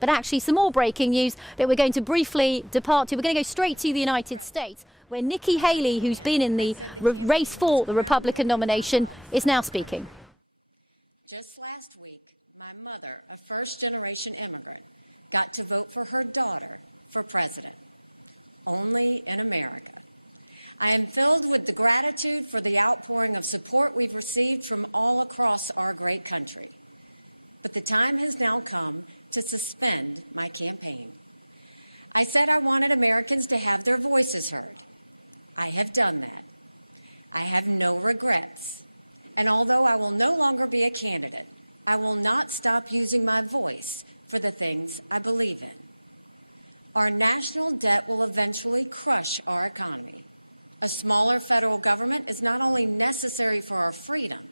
But actually, some more breaking news that we're going to briefly depart to. We're going to go straight to the United States, where Nikki Haley, who's been in the race for the Republican nomination, is now speaking. Just last week, my mother, a first-generation immigrant, got to vote for her daughter for president. Only in America. I am filled with the gratitude for the outpouring of support we've received from all across our great country. But the time has now come to suspend my campaign. I said I wanted Americans to have their voices heard. I have done that. I have no regrets. And although I will no longer be a candidate, I will not stop using my voice for the things I believe in. Our national debt will eventually crush our economy. A smaller federal government is not only necessary for our freedom,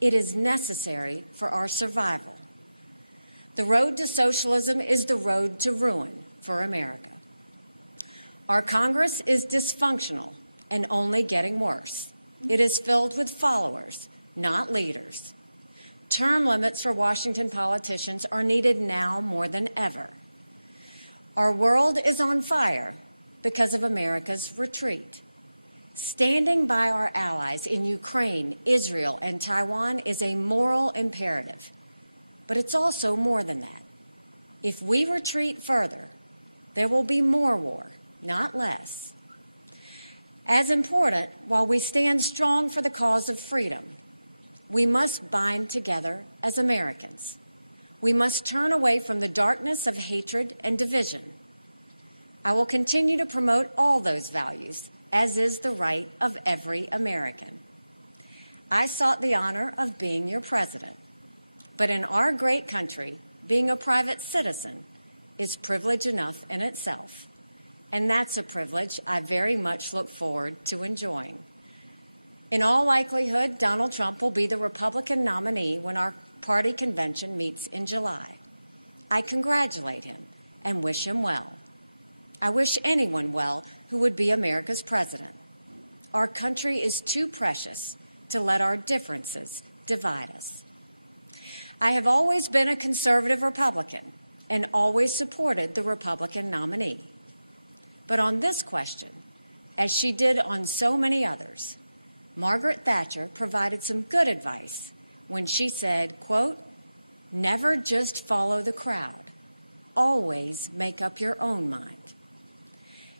it is necessary for our survival. The road to socialism is the road to ruin for America. Our Congress is dysfunctional and only getting worse. It is filled with followers, not leaders. Term limits for Washington politicians are needed now more than ever. Our world is on fire because of America's retreat. Standing by our allies in Ukraine, Israel, and Taiwan is a moral imperative. But it's also more than that. If we retreat further, there will be more war, not less. As important, while we stand strong for the cause of freedom, we must bind together as Americans. We must turn away from the darkness of hatred and division. I will continue to promote all those values, as is the right of every American. I sought the honor of being your president. But in our great country, being a private citizen is privilege enough in itself. And that's a privilege I very much look forward to enjoying. In all likelihood, Donald Trump will be the Republican nominee when our party convention meets in July. I congratulate him and wish him well. I wish anyone well who would be America's president. Our country is too precious to let our differences divide us. I have always been a conservative Republican and always supported the Republican nominee. But on this question, as she did on so many others, Margaret Thatcher provided some good advice when she said, quote, "Never just follow the crowd. Always make up your own mind."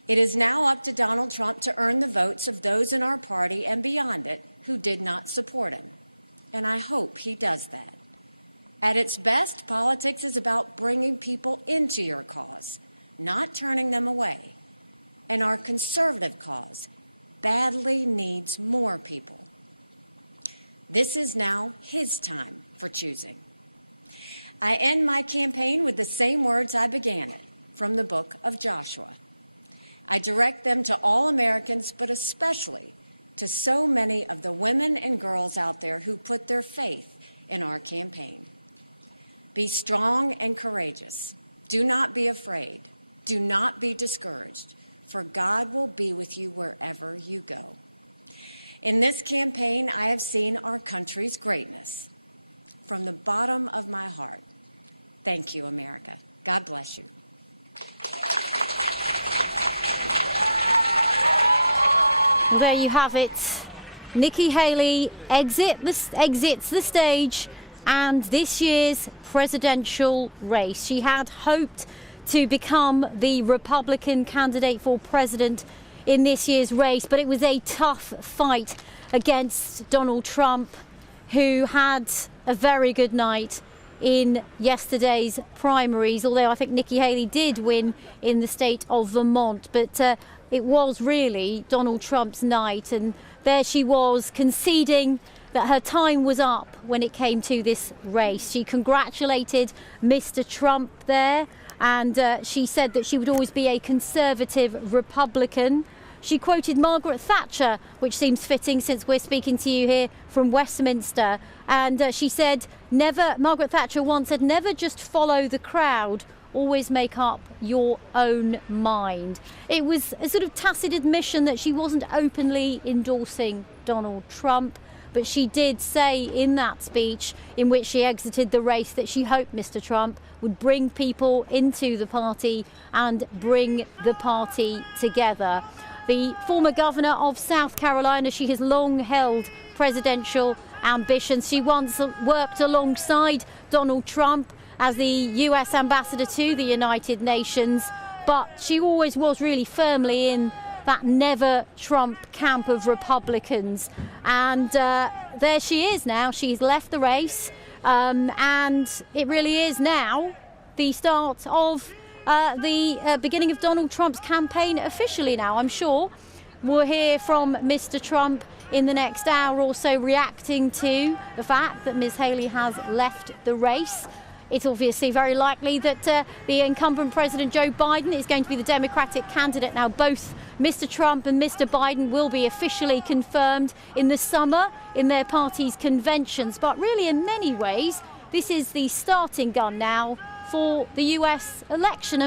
It is now up to Donald Trump to earn the votes of those in our party and beyond it who did not support him. And I hope he does that. At its best, politics is about bringing people into your cause, not turning them away. And our conservative cause badly needs more people. This is now his time for choosing. I end my campaign with the same words I began it, from the book of Joshua. I direct them to all Americans, but especially to so many of the women and girls out there who put their faith in our campaign. Be strong and courageous. Do not be afraid. Do not be discouraged, for God will be with you wherever you go. In this campaign, I have seen our country's greatness. From the bottom of my heart, thank you, America. God bless you. There you have it. Nikki Haley exits the stage and this year's presidential race. She had hoped to become the Republican candidate for president in this year's race, but it was a tough fight against Donald Trump, who had a very good night in yesterday's primaries, although I think Nikki Haley did win in the state of Vermont. But it was really Donald Trump's night, and there she was conceding that her time was up when it came to this race. She congratulated Mr. Trump there, and she said that she would always be a conservative Republican. She quoted Margaret Thatcher, which seems fitting since we're speaking to you here from Westminster. And she said, Margaret Thatcher once said, never just follow the crowd, always make up your own mind. It was a sort of tacit admission that she wasn't openly endorsing Donald Trump, But she did say in that speech in which she exited the race that she hoped Mr. Trump would bring people into the party and bring the party together. The former governor of South Carolina, she has long held presidential ambitions. She once worked alongside Donald Trump as the US ambassador to the United Nations, but she always was really firmly in that never Trump camp of Republicans. And there she is now. She's left the race, and it really is now the start of the beginning of Donald Trump's campaign officially now. I'm sure we'll hear from Mr. Trump in the next hour or so reacting to the fact that Ms. Haley has left the race. It's obviously very likely that the incumbent President Joe Biden is going to be the Democratic candidate. Now, both Mr. Trump and Mr. Biden will be officially confirmed in the summer in their party's conventions. But really, in many ways, this is the starting gun now for the US election.